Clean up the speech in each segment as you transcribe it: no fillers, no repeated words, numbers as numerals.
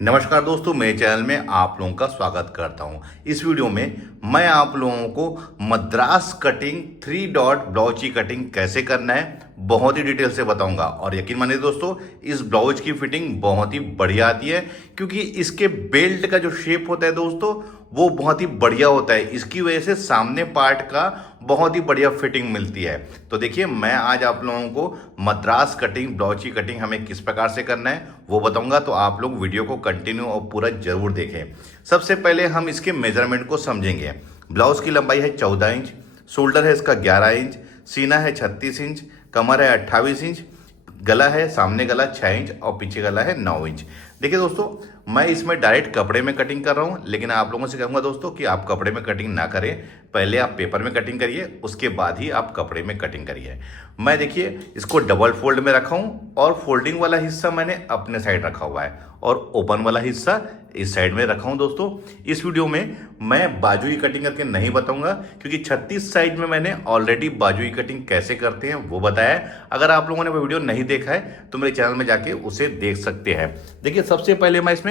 नमस्कार दोस्तों, मेरे चैनल में आप लोगों का स्वागत करता हूं। इस वीडियो में मैं आप लोगों को मद्रास कटिंग 3 डॉट ब्लाउज की कटिंग कैसे करना है बहुत ही डिटेल से बताऊंगा। और यकीन मानिए दोस्तों, इस ब्लाउज की फिटिंग बहुत ही बढ़िया आती है क्योंकि इसके बेल्ट का जो शेप होता है दोस्तों वो बहुत ही बढ़िया होता है। इसकी वजह से सामने पार्ट का बहुत ही बढ़िया फिटिंग मिलती है। तो देखिए, मैं आज आप लोगों को मद्रास कटिंग ब्लाउज की कटिंग हमें किस प्रकार से करना है वो बताऊंगा। तो आप लोग वीडियो को कंटिन्यू और पूरा जरूर देखें। सबसे पहले हम इसके मेजरमेंट को समझेंगे। ब्लाउज की लंबाई है 14 इंच, शोल्डर है इसका 11 इंच, सीना है 36 इंच, कमर है 28 इंच, गला है सामने गला 6 इंच और पीछे गला है 9 इंच। देखिए दोस्तों, मैं इसमें डायरेक्ट कपड़े में कटिंग कर रहा हूं, लेकिन आप लोगों से कहूंगा दोस्तों कि आप कपड़े में कटिंग ना करें। पहले आप पेपर में कटिंग करिए, उसके बाद ही आप कपड़े में कटिंग करिए। मैं देखिए इसको डबल फोल्ड में रखा हूं और फोल्डिंग वाला हिस्सा मैंने अपने साइड रखा हुआ है और ओपन वाला हिस्सा इस साइड में रखा हूं। दोस्तों, इस वीडियो में मैं बाजू की कटिंग करके नहीं बताऊंगा क्योंकि 36 साइज में मैंने ऑलरेडी बाजू की कटिंग कैसे करते हैं वो बताया है। अगर आप लोगों ने वो वीडियो नहीं देखा है तो मेरे चैनल में जाके उसे देख सकते हैं। देखिए, सबसे पहले मैं इसमें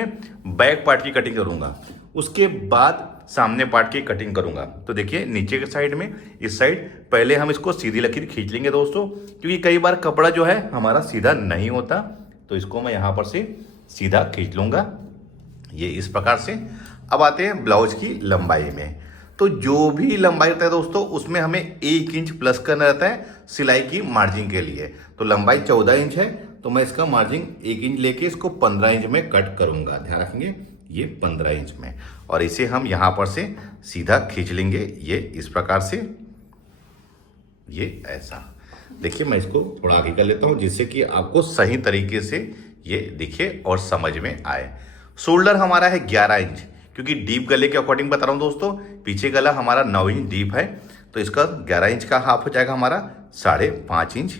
बैक पार्ट की कटिंग करूंगा, उसके बाद सामने पार्ट की कटिंग करूंगा। तो देखिए, नीचे के साइड में इस साइड पहले हम इसको सीधी लकीर खींच लेंगे दोस्तों, क्योंकि कई बार कपड़ा जो है हमारा सीधा नहीं होता। तो इसको मैं यहां पर से सीधा खींच लूंगा, ये इस प्रकार से। अब आते हैं ब्लाउज की लंबाई में। तो जो भी लंबाई रहता है दोस्तों उसमें हमें 1 इंच प्लस करना रहता है सिलाई की मार्जिन के लिए। तो लंबाई 14 इंच है तो मैं इसका मार्जिन 1 इंच लेके इसको 15 इंच में कट करूंगा। ध्यान रखेंगे, ये 15 इंच में। और इसे हम यहां पर से सीधा खींच लेंगे, ये इस प्रकार से, ये ऐसा। देखिए, मैं इसको थोड़ा आगे कर लेता हूं जिससे कि आपको सही तरीके से ये दिखे और समझ में आए। शोल्डर हमारा है 11 इंच, क्योंकि डीप गले के अकॉर्डिंग बता रहा हूं दोस्तों। पीछे गला हमारा 9 इंच डीप है, तो इसका 11 इंच का हाफ हो जाएगा हमारा 5.5 इंच।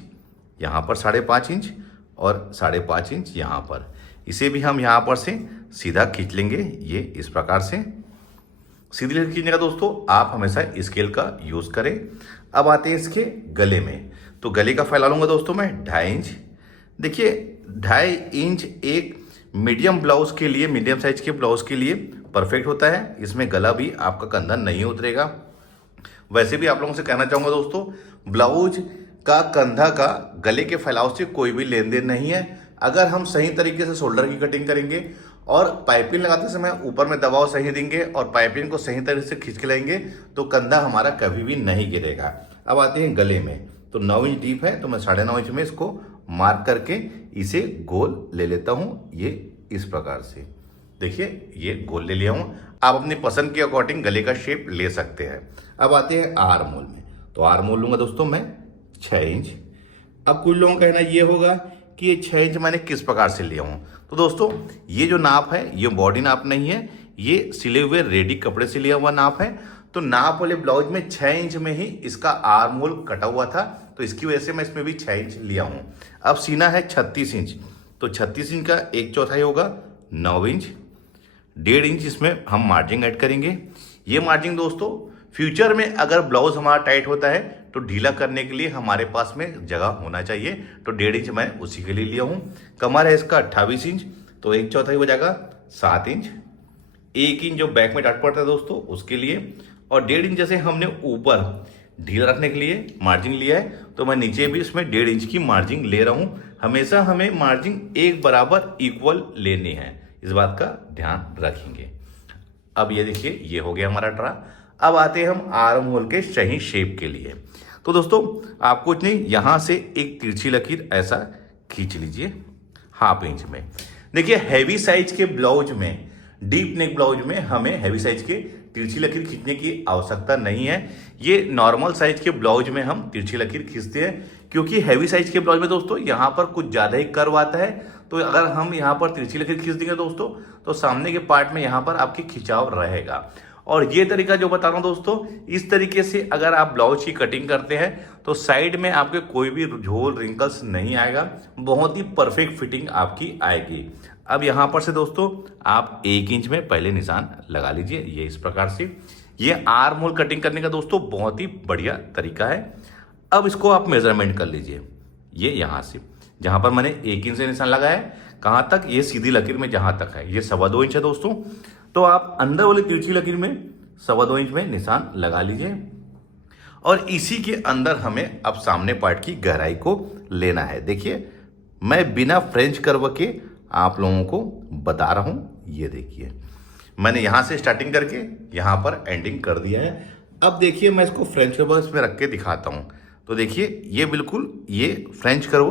यहाँ पर 5.5 इंच और 5.5 इंच यहाँ पर। इसे भी हम यहाँ पर से सीधा खींच लेंगे, ये इस प्रकार से। सीधी लकीर खींचने का दोस्तों आप हमेशा स्केल का यूज करें। अब आते हैं इसके गले में। तो गले का फैला लूंगा दोस्तों मैं 2.5 इंच। देखिए, 2.5 इंच एक मीडियम ब्लाउज के लिए, मीडियम साइज के ब्लाउज के लिए परफेक्ट होता है। इसमें गला भी आपका कंधा नहीं उतरेगा। वैसे भी आप लोगों से कहना चाहूंगा दोस्तों, ब्लाउज का कंधा का गले के फैलाव से कोई भी लेन देन नहीं है। अगर हम सही तरीके से शोल्डर की कटिंग करेंगे और पाइपिंग लगाते समय ऊपर में दबाव सही देंगे और पाइपिंग को सही तरीके से खींच के लाएंगे तो कंधा हमारा कभी भी नहीं गिरेगा। अब आते हैं गले में। तो 9 इंच डीप है तो मैं 9.5 इंच में इसको मार्क करके इसे गोल ले लेता हूं, ये इस प्रकार से। देखिए, ये गोल ले लिया हूं। आप अपनी पसंद के अकॉर्डिंग गले का शेप ले सकते हैं। अब आते हैं आर्म होल में। तो आर्म होल लूंगा दोस्तों मैं 6 इंच। अब कुछ लोगों का कहना ये होगा कि ये 6 इंच मैंने किस प्रकार से लिया हूं। तो दोस्तों, ये जो नाप है ये बॉडी नाप नहीं है, ये सिले हुए रेडी कपड़े से लिया हुआ नाप है। तो नाप वाले ब्लाउज में 6 इंच में ही इसका आर्म होल कटा हुआ था, तो इसकी वजह से मैं इसमें भी 6 इंच लिया हूं। अब सीना है 36 इंच, तो 36 इंच का 1/4 होगा 9 इंच। 1.5 इंच इसमें हम मार्जिन ऐड करेंगे। ये मार्जिन दोस्तों फ्यूचर में अगर ब्लाउज हमारा टाइट होता है तो ढीला करने के लिए हमारे पास में जगह होना चाहिए। तो 1.5 इंच मैं उसी के लिए लिया हूं। कमर है इसका 28 इंच, तो 1/4 हो जाएगा 7 इंच। 1 इंच जो बैक में डाट पड़ता है दोस्तों उसके लिए, और 1.5 इंच जैसे हमने ऊपर ढीला रखने के लिए मार्जिन लिया है तो मैं नीचे भी इसमें 1.5 इंच की मार्जिन ले रहा हूं। हमेशा हमें मार्जिन एक बराबर इक्वल लेनी है, इस बात का ध्यान रखेंगे। अब ये देखिए, ये हो गया हमारा ट्रा। अब आते हैं हम आर्म होल के सही शेप के लिए। तो दोस्तों, आपको कुछ नहीं, यहां से एक तिरछी लकीर ऐसा खींच लीजिए 1/2 इंच में। देखिए, हैवी साइज के ब्लाउज में, डीप नेक ब्लाउज में हमें हैवी साइज के तिरछी लकीर खींचने की आवश्यकता नहीं है। ये नॉर्मल साइज के ब्लाउज में हम तिरछी लकीर खींचते हैं, क्योंकि हैवी साइज के ब्लाउज में दोस्तों यहाँ पर कुछ ज्यादा ही कर्व आता है। तो अगर हम यहाँ पर तिरछी लकीर खींच देंगे दोस्तों तो सामने के पार्ट में यहाँ पर आपकी खिंचाव रहेगा। और ये तरीका जो बता रहा हूं दोस्तों, इस तरीके से अगर आप ब्लाउज की कटिंग करते हैं तो साइड में आपके कोई भी झोल रिंकल्स नहीं आएगा, बहुत ही परफेक्ट फिटिंग आपकी आएगी। अब यहां पर से दोस्तों आप 1 इंच में पहले निशान लगा लीजिए, ये इस प्रकार से। ये आर्म होल कटिंग करने का दोस्तों बहुत ही बढ़िया तरीका है। अब इसको आप मेजरमेंट कर लीजिए, ये यहां से जहाँ पर मैंने 1 इंच से निशान लगाया है, कहाँ तक, ये सीधी लकीर में जहाँ तक है ये 2.25 इंच है दोस्तों। तो आप अंदर वाली तिरछी लकीर में 2.25 इंच में निशान लगा लीजिए और इसी के अंदर हमें अब सामने पार्ट की गहराई को लेना है। देखिए मैं बिना फ्रेंच कर्व के आप लोगों को बता रहा हूँ। ये देखिए मैंने यहाँ से स्टार्टिंग करके यहाँ पर एंडिंग कर दिया है। अब देखिए मैं इसको फ्रेंच कर्व इसमें रख के दिखाता हूँ। तो देखिए ये बिल्कुल ये फ्रेंच कर्व,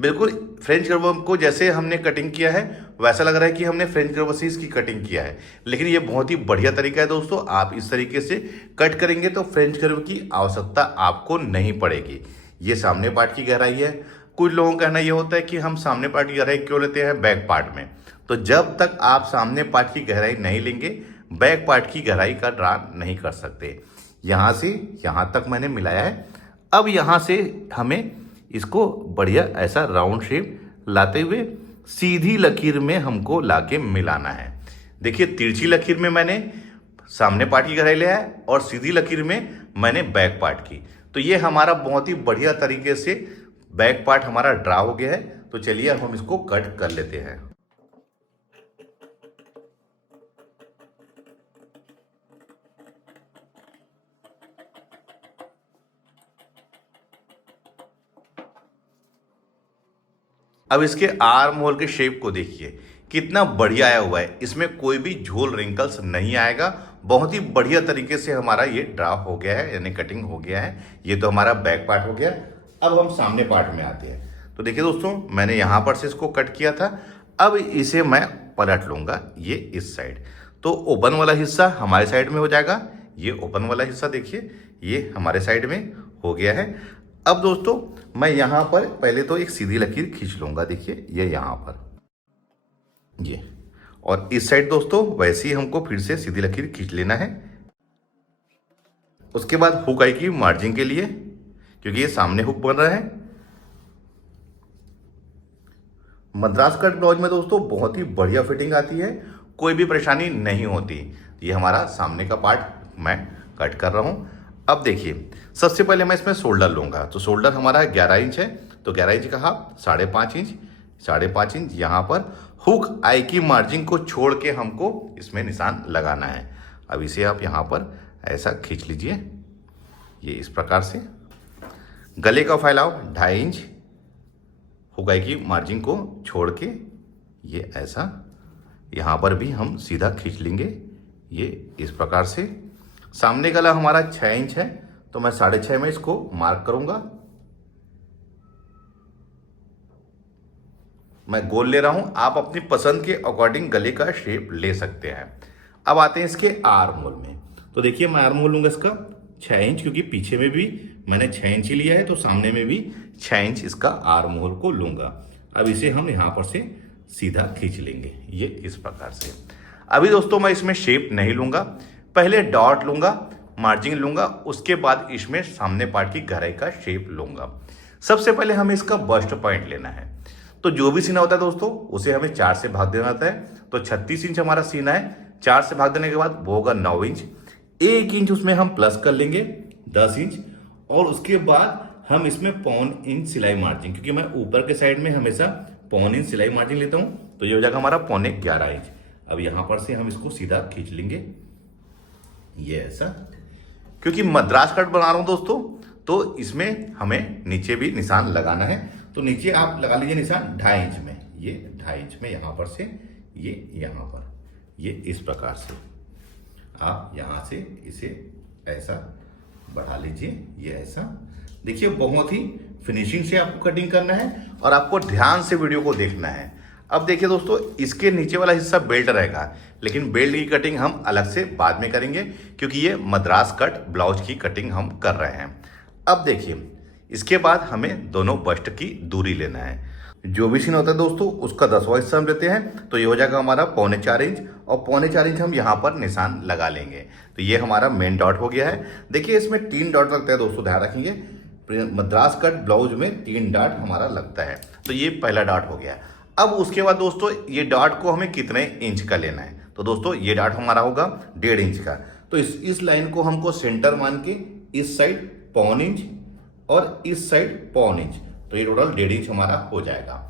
बिल्कुल फ्रेंच कर्व को जैसे हमने कटिंग किया है वैसा लग रहा है कि हमने फ्रेंच कर्व से इसकी कटिंग किया है, लेकिन ये बहुत ही बढ़िया तरीका है दोस्तों। आप इस तरीके से कट करेंगे तो फ्रेंच कर्व की आवश्यकता आपको नहीं पड़ेगी। ये सामने पार्ट की गहराई है। कुछ लोगों का कहना ये होता है कि हम सामने पार्ट की गहराई क्यों लेते हैं बैक पार्ट में। तो जब तक आप सामने पार्ट की गहराई नहीं लेंगे बैक पार्ट की गहराई का ड्रा नहीं कर सकते। यहाँ से यहाँ तक मैंने मिलाया है। अब यहाँ से हमें इसको बढ़िया ऐसा राउंड शेप लाते हुए सीधी लकीर में हमको लाके मिलाना है। देखिए तिरछी लकीर में मैंने सामने पार्ट की गहराई लिया है और सीधी लकीर में मैंने बैक पार्ट की। तो ये हमारा बहुत ही बढ़िया तरीके से बैक पार्ट हमारा ड्रा हो गया है। तो चलिए अब हम इसको कट कर लेते हैं। अब इसके आर्म होल के शेप को देखिए कितना बढ़िया आया हुआ है। इसमें कोई भी झोल रिंकल्स नहीं आएगा। बहुत ही बढ़िया तरीके से हमारा ये ड्रा हो गया है, यानी कटिंग हो गया है। ये तो हमारा बैक पार्ट हो गया। अब हम सामने पार्ट में आते हैं। तो देखिए दोस्तों मैंने यहाँ पर से इसको कट किया था। अब इसे मैं पलट लूँगा ये इस साइड। तो ओपन वाला हिस्सा हमारे साइड में हो जाएगा। ये ओपन वाला हिस्सा देखिए ये हमारे साइड में हो गया है। अब दोस्तों मैं यहाँ पर पहले तो एक सीधी लकीर खींच लूँगा। देखिए ये यहाँ पर ये, और इस साइड दोस्तों वैसे ही हमको फिर से सीधी लकीर खींच लेना है। उसके बाद हुक आएगी मार्जिन के लिए, क्योंकि ये सामने हुक बन रहा है। मद्रास कट ब्लाउज में दोस्तों बहुत ही बढ़िया फिटिंग आती है, कोई भी परेशानी नहीं होती। ये हमारा सामने का पार्ट मैं कट कर रहा हूँ। अब देखिए सबसे पहले मैं इसमें शोल्डर लूँगा। तो शोल्डर हमारा 11 इंच है। तो 11 इंच का हाफ 5.5 इंच, 5.5 इंच यहाँ पर हुक आई की मार्जिन को छोड़ के हमको इसमें निशान लगाना है। अब इसे आप यहाँ पर ऐसा खींच लीजिए ये इस प्रकार से। गले का फैलाव 2.5 इंच, हुक आई की मार्जिन को छोड़ के ये ऐसा यहाँ पर भी हम सीधा खींच लेंगे ये इस प्रकार से। सामने गला हमारा 6 इंच है तो मैं 6.5 में इसको मार्क करूंगा। मैं गोल ले रहा हूं, आप अपनी पसंद के अकॉर्डिंग गले का शेप ले सकते हैं। अब आते हैं इसके आर्म होल में। तो देखिए मैं आर्म होल लूंगा इसका 6 इंच, क्योंकि पीछे में भी मैंने 6 इंच लिया है तो सामने में भी 6 इंच इसका आर्म होल को लूंगा। अब इसे हम यहां पर से सीधा खींच लेंगे ये इस प्रकार से। अभी दोस्तों मैं इसमें शेप नहीं लूंगा, पहले डॉट लूंगा, मार्जिन लूंगा, उसके बाद इसमें सामने पार्ट की गहराई का शेप लूंगा। सबसे पहले हमें इसका बस्ट पॉइंट लेना है। तो जो भी सीना होता है दोस्तों उसे हमें 4 से भाग देना होता है। तो 36 इंच हमारा सीना है, 4 से भाग देने के बाद वो होगा 9 इंच। 1 इंच उसमें हम प्लस कर लेंगे 10 इंच, और उसके बाद हम इसमें 1.25 इंच सिलाई मार्जिन, क्योंकि मैं ऊपर के साइड में हमेशा 1.25 इंच सिलाई मार्जिन लेता हूँ। तो ये हो जाएगा हमारा 11.25 इंच। अब यहाँ पर से हम इसको सीधा खींच लेंगे ये ऐसा, क्योंकि मद्रास कट बना रहा हूं दोस्तों तो इसमें हमें नीचे भी निशान लगाना है। तो नीचे आप लगा लीजिए निशान 2.5 इंच में, ये 2.5 इंच में यहाँ पर से ये यहाँ पर ये इस प्रकार से आप यहाँ से इसे ऐसा बढ़ा लीजिए ये ऐसा। देखिए बहुत ही फिनिशिंग से आपको कटिंग करना है और आपको ध्यान से वीडियो को देखना है। अब देखिए दोस्तों इसके नीचे वाला हिस्सा बेल्ट रहेगा, लेकिन बेल्ट की कटिंग हम अलग से बाद में करेंगे, क्योंकि ये मद्रास कट ब्लाउज की कटिंग हम कर रहे हैं। अब देखिए इसके बाद हमें दोनों बस्ट की दूरी लेना है। जो भी सीन होता है दोस्तों उसका 10वां हिस्सा हम लेते हैं। तो ये हो जाएगा हमारा 4.25 इंच, और 4.25 इंच हम यहाँ पर निशान लगा लेंगे। तो ये हमारा मेन डॉट हो गया है। देखिए इसमें 3 डॉट लगता है दोस्तों, ध्यान रखेंगे मद्रास कट ब्लाउज में 3 डॉट हमारा लगता है। तो ये पहला डॉट हो गया। अब उसके बाद दोस्तों ये डॉट को हमें कितने इंच का लेना है। तो दोस्तों ये डॉट हमारा होगा 1.5 इंच का। तो इस लाइन को हमको सेंटर मान के इस साइड 1.25 इंच और इस साइड 1.25 इंच तो ये टोटल 1.5 इंच हमारा हो जाएगा।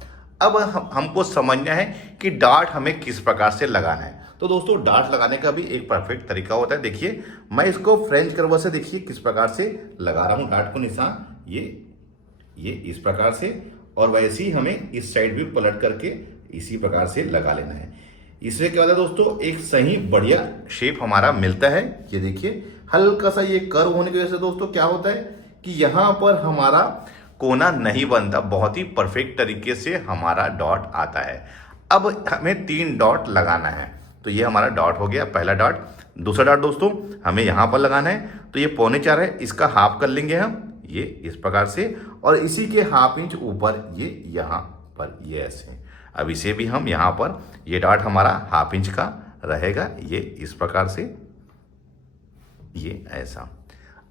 अब हमको समझना है कि डार्ट हमें किस प्रकार से लगाना है। तो दोस्तों डार्ट लगाने का भी एक परफेक्ट तरीका होता है। देखिए मैं इसको फ्रेंच कर्व से देखिए किस प्रकार से लगा रहा हूँ डार्ट को निशान, ये इस प्रकार से, और वैसे ही हमें इस साइड भी पलट करके इसी प्रकार से लगा लेना है। इससे क्या होता है दोस्तों, एक सही बढ़िया शेप हमारा मिलता है। ये देखिए हल्का सा ये कर्व होने की वजह से दोस्तों क्या होता है कि यहाँ पर हमारा कोना नहीं बनता, बहुत ही परफेक्ट तरीके से हमारा डॉट आता है। अब हमें 3 डॉट लगाना है। तो ये हमारा डॉट हो गया, पहला डॉट। दूसरा डॉट दोस्तों हमें यहाँ पर लगाना है, तो ये 3.25 है, इसका हाफ कर लेंगे हम, ये इस प्रकार से, और इसी के 1/2 इंच ऊपर ये यहाँ पर, ये ऐसे। अब इसे भी हम यहाँ पर, ये डॉट हमारा 1/2 इंच का रहेगा, ये इस प्रकार से, ये ऐसा।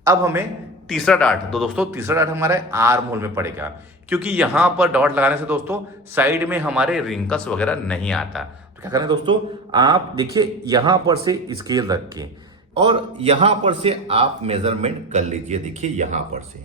अब हमें तीसरा डॉट, तो दोस्तों तीसरा डॉट हमारे आर्म होल में पड़ेगा, क्योंकि यहाँ पर डॉट लगाने से दोस्तों साइड में हमारे रिंकल्स वगैरह नहीं आता। तो क्या करें दोस्तों, आप देखिए यहाँ पर से स्केल रख के और यहाँ पर से आप मेजरमेंट कर लीजिए। देखिए यहाँ पर से,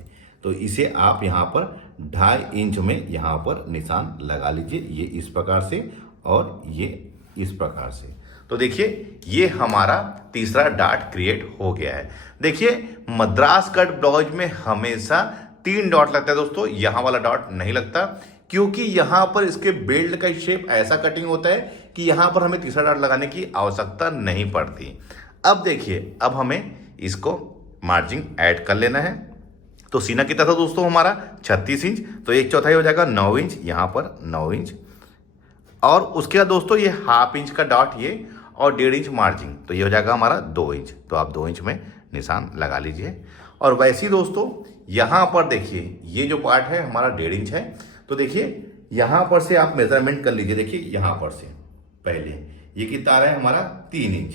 तो इसे आप यहाँ पर 2.5 इंच में यहाँ पर निशान लगा लीजिए, ये इस प्रकार से और ये इस प्रकार से। तो देखिए ये हमारा तीसरा डॉट क्रिएट हो गया है। देखिए मद्रास कट ब्लाउज में हमेशा 3 डॉट लगता है दोस्तों, यहाँ वाला डॉट नहीं लगता, क्योंकि यहाँ पर इसके बेल्ट का शेप ऐसा कटिंग होता है कि यहाँ पर हमें तीसरा डॉट लगाने की आवश्यकता नहीं पड़ती। अब देखिए, अब हमें इसको मार्जिन ऐड कर लेना है। तो सीना कितना था दोस्तों हमारा 36 इंच, तो 1/4 हो जाएगा 9 इंच, यहाँ पर 9 इंच, और उसके बाद दोस्तों ये 1/2 इंच का डॉट ये, और 1.5 इंच मार्जिन, तो ये हो जाएगा हमारा 2 इंच। तो आप 2 इंच में निशान लगा लीजिए। और वैसे ही दोस्तों यहाँ पर देखिए ये जो पार्ट है हमारा 1.5 इंच है, तो देखिए यहाँ पर से आप मेजरमेंट कर लीजिए। देखिए यहाँ पर से पहले ये कितना आ रहा है हमारा 3 इंच,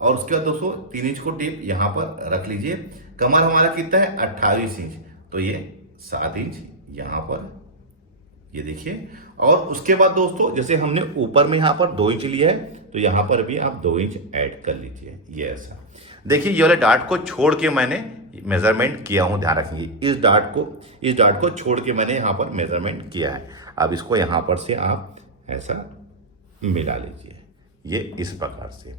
और उसके बाद दोस्तों 3 इंच को टिप यहाँ पर रख लीजिए। कमर हमारा कितना है 28 इंच, तो ये 7 इंच यहाँ पर, ये देखिए। और उसके बाद दोस्तों जैसे हमने ऊपर में यहाँ पर 2 इंच लिया है, तो यहाँ पर भी आप 2 इंच ऐड कर लीजिए, ये ऐसा। देखिए ये वाले डार्ट को छोड़ के मैंने मेजरमेंट किया हूँ, ध्यान रखिए इस डार्ट को छोड़ के मैंने यहाँ पर मेजरमेंट किया है। अब इसको यहाँ पर से आप ऐसा मिला लीजिए, ये इस प्रकार से।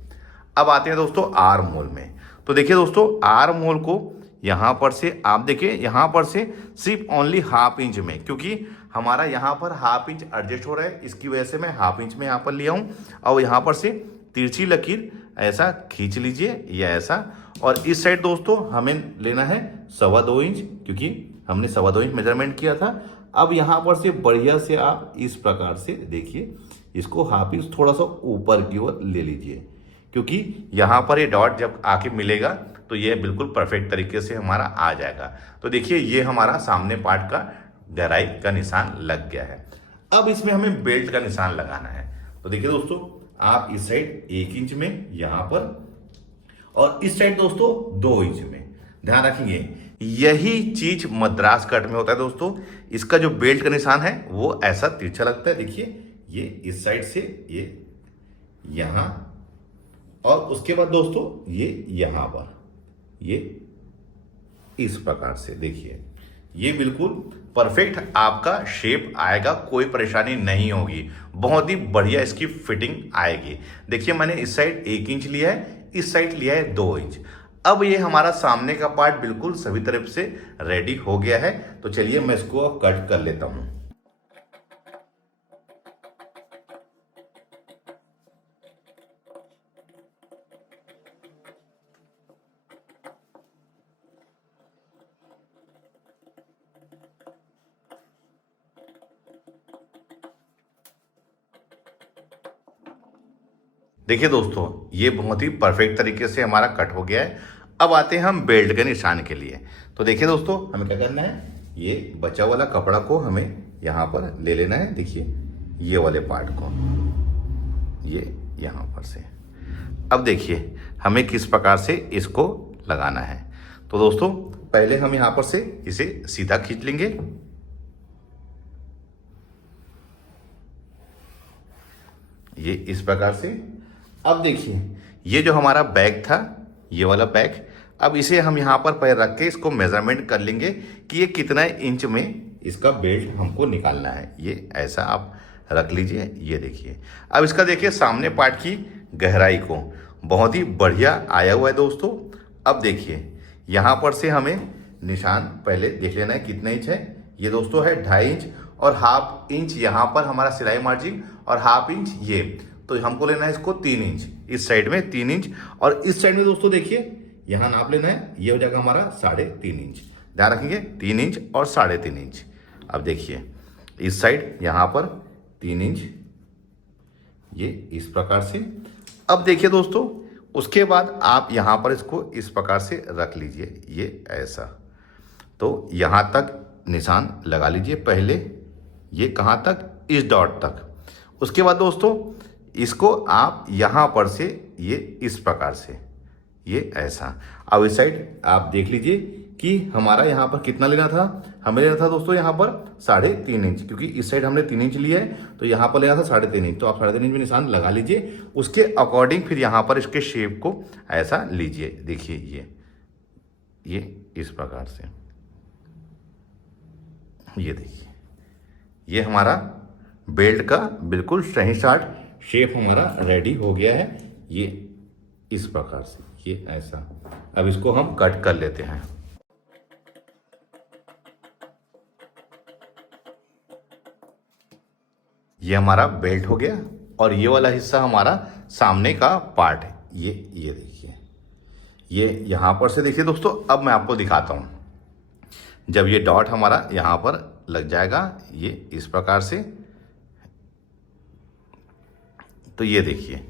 अब आते हैं दोस्तों आर्म होल में। तो देखिए दोस्तों आर्म होल को यहाँ पर से आप देखिए, यहाँ पर से सिर्फ ओनली 1/2 इंच में, क्योंकि हमारा यहाँ पर 1/2 इंच एडजस्ट हो रहा है, इसकी वजह से मैं 1/2 इंच में यहाँ पर लिया हूँ। और यहाँ पर से तिरछी लकीर ऐसा खींच लीजिए, या ऐसा। और इस साइड दोस्तों हमें लेना है 2.25 इंच, क्योंकि हमने 2.25 इंच मेजरमेंट किया था। अब यहाँ पर से बढ़िया से आप इस प्रकार से देखिए, इसको 1/2 इंच थोड़ा सा ऊपर की ओर ले लीजिए, क्योंकि यहाँ पर ये डॉट जब आके मिलेगा तो ये बिल्कुल परफेक्ट तरीके से हमारा आ जाएगा। तो देखिए ये हमारा सामने पार्ट का गहराई का निशान लग गया है। अब इसमें हमें बेल्ट का निशान लगाना है। तो देखिए दोस्तों आप इस साइड 1 इंच में यहाँ पर, और इस साइड दोस्तों 2 इंच में। ध्यान रखेंगे यही चीज मद्रास कट में होता है दोस्तों। इसका जो बेल्ट का निशान है वो ऐसा तिरछा लगता है। देखिए ये इस साइड से ये यहां, और उसके बाद दोस्तों ये यहां पर, ये इस प्रकार से। देखिए ये बिल्कुल परफेक्ट आपका शेप आएगा, कोई परेशानी नहीं होगी, बहुत ही बढ़िया इसकी फिटिंग आएगी। देखिए मैंने इस साइड 1 इंच लिया है, इस साइड लिया है 2 इंच। अब ये हमारा सामने का पार्ट बिल्कुल सभी तरफ से रेडी हो गया है। तो चलिए मैं इसको अब कट कर लेता हूं। देखिए दोस्तों ये बहुत ही परफेक्ट तरीके से हमारा कट हो गया है। अब आते हैं हम बेल्ट के निशान के लिए। तो देखिए दोस्तों हमें क्या करना है, ये बचा वाला कपड़ा को हमें यहाँ पर ले लेना है। देखिए ये वाले पार्ट को, ये यहाँ पर से। अब देखिए हमें किस प्रकार से इसको लगाना है। तो दोस्तों पहले हम यहाँ पर से इसे सीधा खींच लेंगे, ये इस प्रकार से। अब देखिए ये जो हमारा बैग था, ये वाला बैग, अब इसे हम यहाँ पर पैर रख के इसको मेजरमेंट कर लेंगे कि ये कितना इंच में इसका बेल्ट हमको निकालना है। ये ऐसा आप रख लीजिए। ये देखिए, अब इसका देखिए सामने पार्ट की गहराई को बहुत ही बढ़िया आया हुआ है दोस्तों। अब देखिए यहाँ पर से हमें निशान पहले देख लेना है कितने इंच है। ये दोस्तों है 2.5 इंच और 1/2 इंच यहाँ पर हमारा सिलाई मार्जिन और 1/2 इंच ये, तो हमको लेना है इसको 3 इंच, इस साइड में 3 इंच और इस साइड में दोस्तों देखिए यहाँ नाप लेना है, ये हो जाएगा हमारा 3.5 इंच। ध्यान रखेंगे 3 इंच और 3.5 इंच। अब देखिए इस साइड यहाँ पर 3 इंच, ये इस प्रकार से। अब देखिए दोस्तों उसके बाद आप यहाँ पर इसको इस प्रकार से रख लीजिए, ये ऐसा। तो यहाँ तक निशान लगा लीजिए पहले, ये कहाँ तक, इस डॉट तक। उसके बाद दोस्तों इसको आप यहाँ पर से ये इस प्रकार से, ये ऐसा। अब इस साइड आप देख लीजिए कि हमारा यहाँ पर कितना लेना था, हमें लेना था दोस्तों यहाँ पर 3.5 इंच, क्योंकि इस साइड हमने 3 इंच लिया है तो यहाँ पर लेना था 3.5 इंच। तो आप 3.5 इंच में निशान लगा लीजिए, उसके अकॉर्डिंग फिर यहाँ पर इसके शेप को ऐसा लीजिए। देखिए ये इस प्रकार से, ये देखिए ये हमारा बेल्ट का बिल्कुल सही शार्ट शेप हमारा रेडी हो गया है, ये इस प्रकार से, ये ऐसा। अब इसको हम कट कर लेते हैं। ये हमारा बेल्ट हो गया और ये वाला हिस्सा हमारा सामने का पार्ट है। ये देखिए, ये यहाँ पर से देखिए दोस्तों। अब मैं आपको दिखाता हूँ, जब ये डॉट हमारा यहाँ पर लग जाएगा, ये इस प्रकार से, तो ये देखिए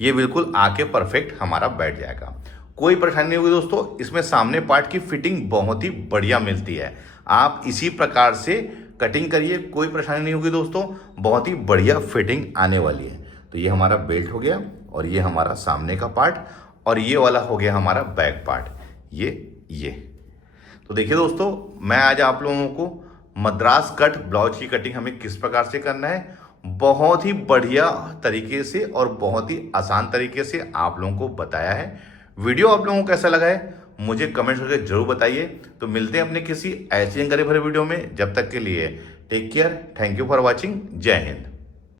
ये बिल्कुल आके परफेक्ट हमारा बैठ जाएगा, कोई परेशानी नहीं होगी दोस्तों। इसमें सामने पार्ट की फिटिंग बहुत ही बढ़िया मिलती है, आप इसी प्रकार से कटिंग करिए, कोई परेशानी नहीं होगी दोस्तों, बहुत ही बढ़िया फिटिंग आने वाली है। तो ये हमारा बेल्ट हो गया और ये हमारा सामने का पार्ट और ये वाला हो गया हमारा बैक पार्ट, ये। तो देखिए दोस्तों मैं आज आप लोगों को मद्रास कट ब्लाउज की कटिंग हमें किस प्रकार से करना है बहुत ही बढ़िया तरीके से और बहुत ही आसान तरीके से आप लोगों को बताया है। वीडियो आप लोगों को कैसा लगा है मुझे कमेंट करके जरूर बताइए। तो मिलते हैं अपने किसी ऐसे जानकारी भरे वीडियो में, जब तक के लिए take care, thank you for watching, जय हिंद।